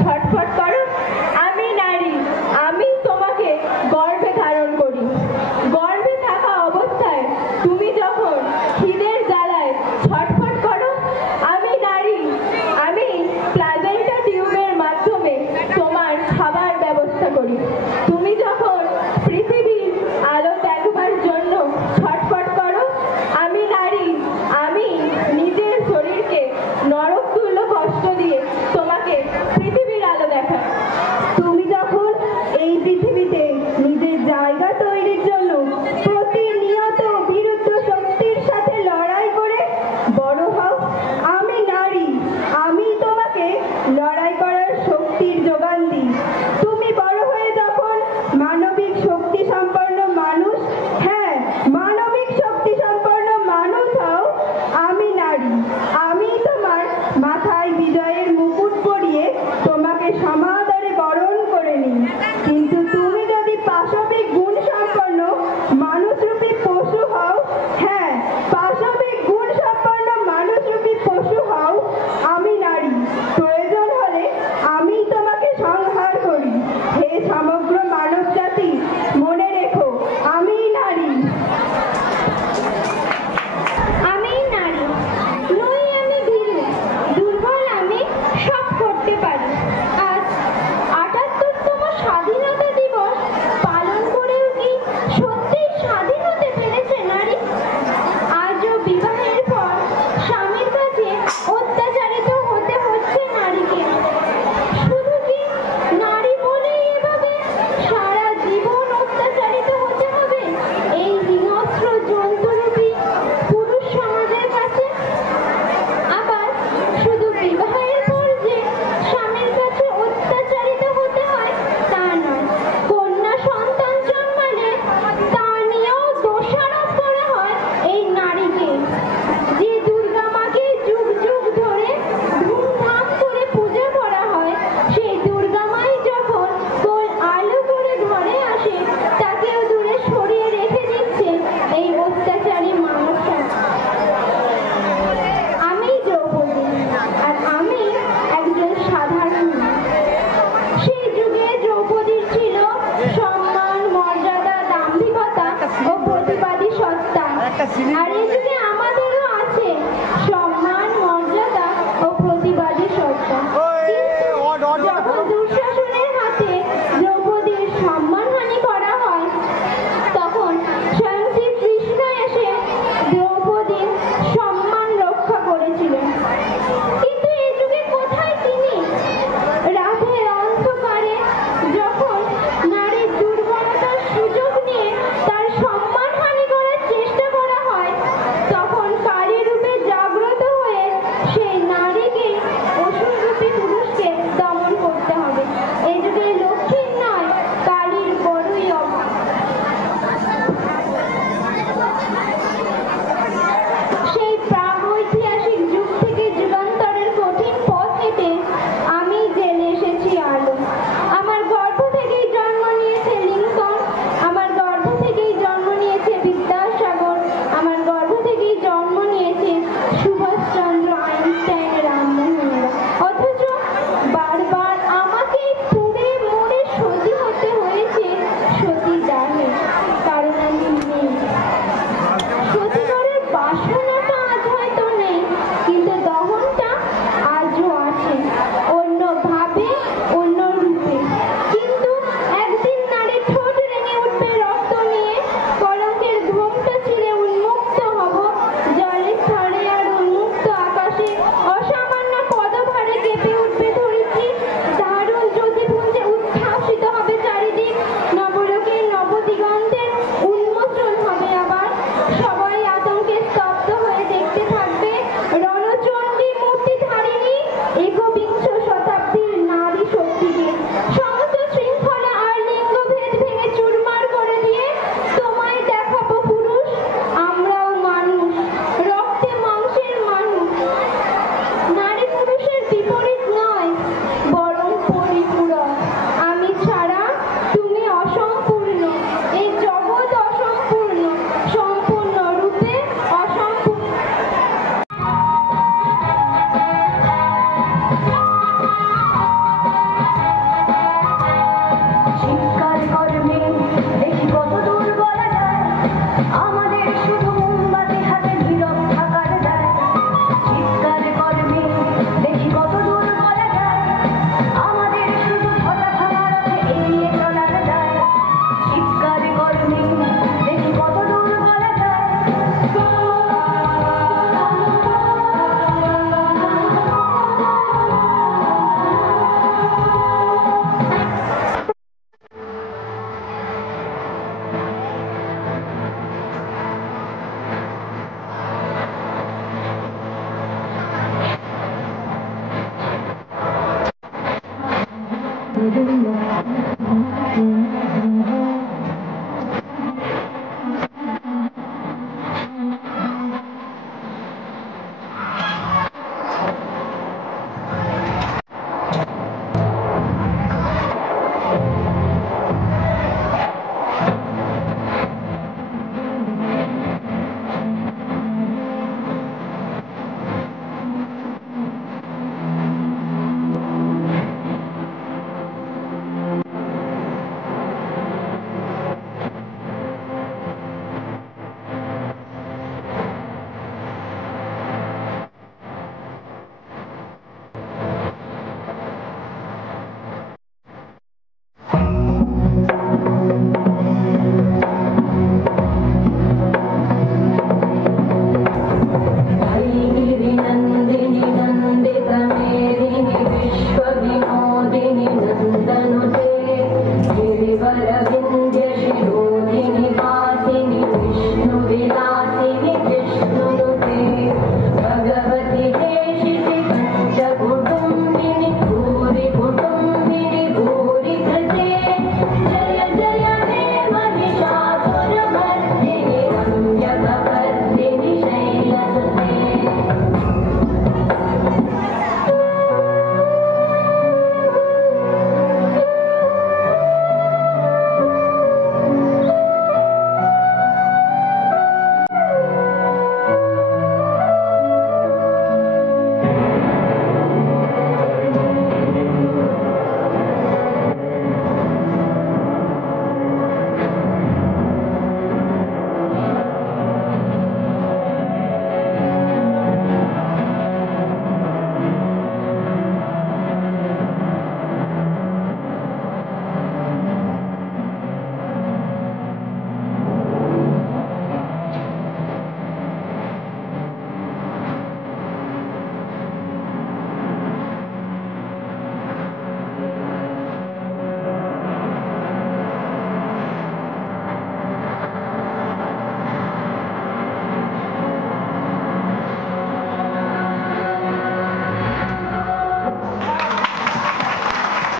ছটফট করো? আমি নারী, আমি তোমাকে গর্ভে ধারণ করি। গর্ভে থাকা অবস্থায় তুমি যখন খিদের জ্বালায় ছটফট করো, আমি নারী, আমি প্লাজেন্টা টিউবের মাধ্যমে তোমার খাবার ব্যবস্থা করি। তুমি যখন পৃথিবীর আলো দেখবার জন্য ছটফট করো, আমি নারী, আমি নিজের শরীরকে নরক তুল্য কষ্ট দিয়ে তোমাকে পৃথিবীর আলো দেখাই। তুমি যখন এই পৃথিবীতে নিজের জায়গা তৈরির জন্য প্রতিনিয়ত বিরুদ্ধ শক্তির সাথে লড়াই করে বড় হও, আমি নারী, আমি তোমাকে লড়াই করার শক্তির যোগান দিই। তুমি বড় হয়ে যখন মানবিক শক্তি সম্পন্ন মানুষ, হ্যাঁ মানবিক শক্তি সম্পন্ন মানুষ হও, আমি নারী, আমি তোমার মাথায় বিজয়ের মুকুট পরিয়ে তোমাকে সমাদরে বরণ করে নিই। কিন্তু তুমি যদি পাশবিক গুণ সম্পন্ন মানুষরূপী পশু হও, হ্যাঁ পাশবিক গুণ সম্পন্ন মানুষরূপী পশু হও, আমি নারী, প্রয়োজন হলে আমি তোমাকে সংহার করি। হে সমগ্র মানব জাতি, মনে রেখো, আমি নারী। আমি নারী নই, আমি ভীরু, দুর্বল, আমি সব করতে পারি। আজ Thank you.